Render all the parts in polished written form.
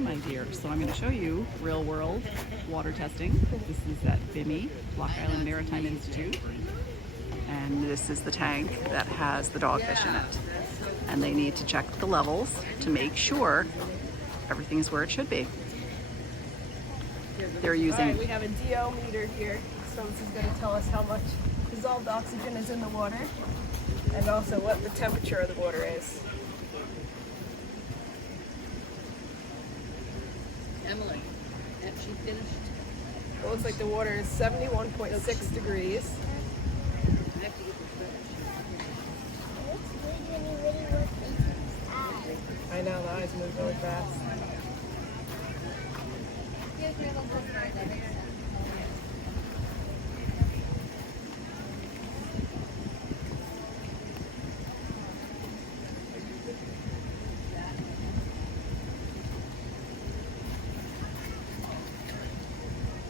my dear. So I'm going to show you real world water testing. This is at BIMI, Block Island Maritime Institute. And this is the tank that has the dogfish in it. And they need to check the levels to make sure everything is where it should be. They're using... All right, we have a DO meter here. So this is going to tell us how much dissolved oxygen is in the water and also what the temperature of the water is. Emily, has she finished? It looks like the water is 71.6 degrees. I have to get the trash. I know, the eyes move really fast.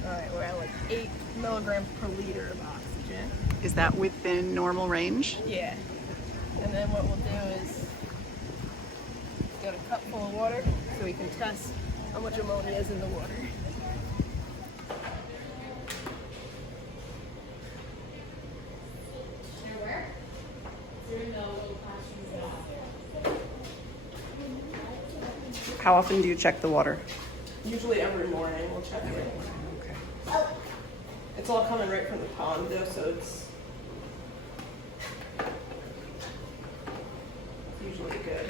Alright, we're at like 8 milligrams per liter of oxygen. Is that within normal range? Yeah. And then what we'll do is get a cup full of water so we can test how much ammonia is in the water. How often do you check the water? Usually every morning we'll check it. Okay. It's all coming right from the pond though, so it's usually good.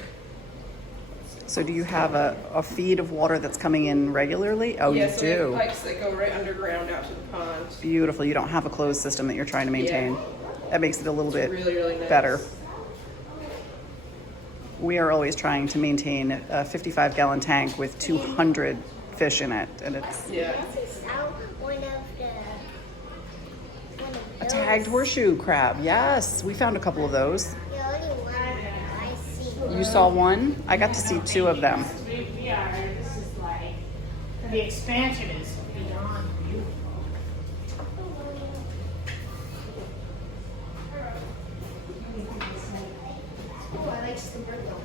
So do you have a feed of water that's coming in regularly? Oh, Yeah, you so do? we have pipes that go right underground out to the pond. Beautiful. You don't have a closed system that you're trying to maintain. That makes it a little bit Really, really nice. better. We are always trying to maintain a 55-gallon tank with 200 fish in it, and it's Yeah. a tagged horseshoe crab. Yes, we found a couple of those. You saw one? I got to see 2 of them. We are. This is like the expansion is beyond beautiful. Oh, I like Skimmerdo.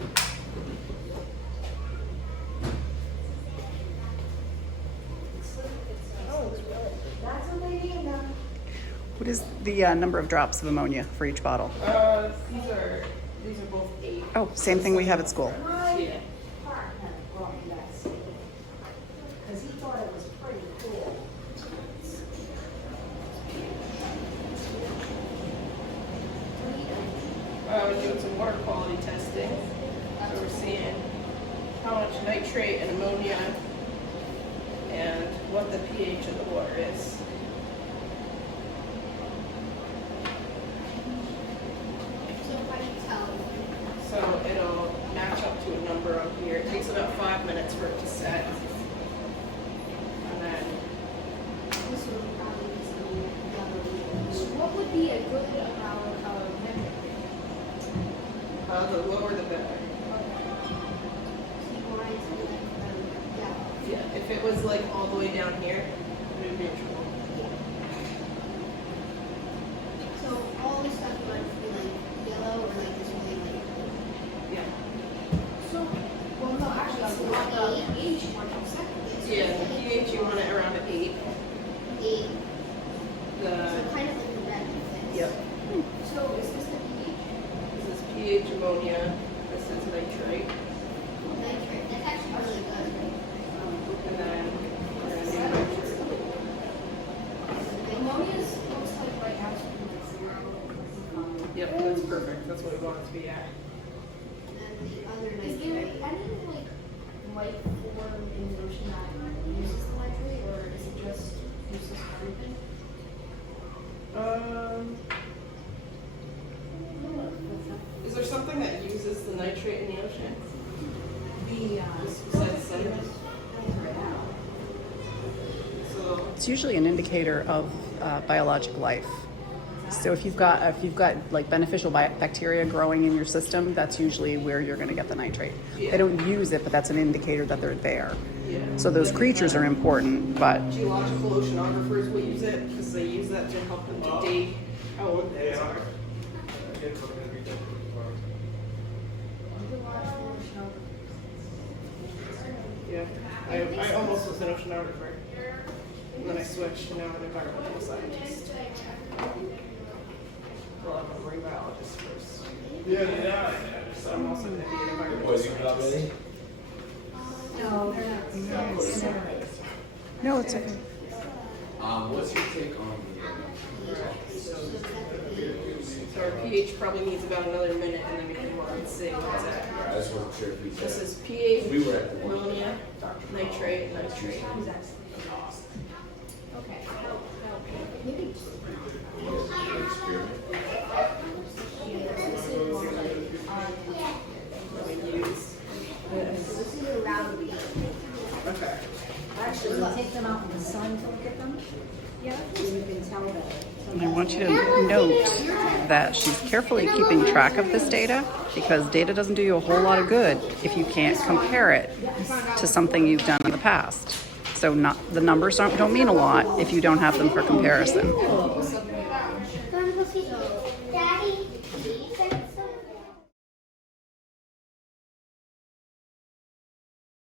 What is the number of drops of ammonia for each bottle? These are both 8. Oh, same thing we have at school. Yeah. Because he thought it was pretty cool. We're doing some water quality testing. So we're seeing how much nitrate and ammonia and what the pH of the water is. So it'll match up to a number up here. It takes about 5 minutes for it to set. And then What would be a good amount of memory? the lower the better. Yeah, if it was like all the way down here, it would be neutral. So all this stuff might be like yellow or like this really like. Yeah. So, well, no, actually, it's not the pH one second. Yeah, the pH you want it around 8. 8. The So kind of like the red thing. Yep. So is this the pH? This is pH ammonia. This is nitrate. Nitrate. That's actually really good. And then we're gonna do nitrate. Ammonia looks like right after the Yep, that's perfect. That's what we want it to be at. and the other nitrate. Is there any like life form in the ocean that uses the nitrate, or is it just uses carbon? Is there something that uses the nitrate in the ocean? The Besides sediment? So It's usually an indicator of biologic life. So if you've got like beneficial bacteria growing in your system, that's usually where you're going to get the nitrate. Yeah. They don't use it, but that's an indicator that they're there. yeah. So those creatures are important, but Geological oceanographers will use it because they use that to help them to date how old things are. Yeah. I almost was an oceanographer. And then I switched, and now I'm an environmental scientist. Well, I'm a marine biologist first. So I'm also going to be an environmental scientist. No, it's okay. What's your take on So our pH probably needs about another minute, and then we can go on and see what's at. I just wasn't sure if you This said. is pH, We were at the one. ammonia, nitrate, nitrate. Okay. Let me use this. This is around the Okay. Actually, we take them out in the sun to look at them. Yeah. So you can tell better. And I want you to note that she's carefully keeping track of this data, because data doesn't do you a whole lot of good if you can't compare it to something you've done in the past. So the numbers don't mean a lot if you don't have them for comparison. Daddy, he said so.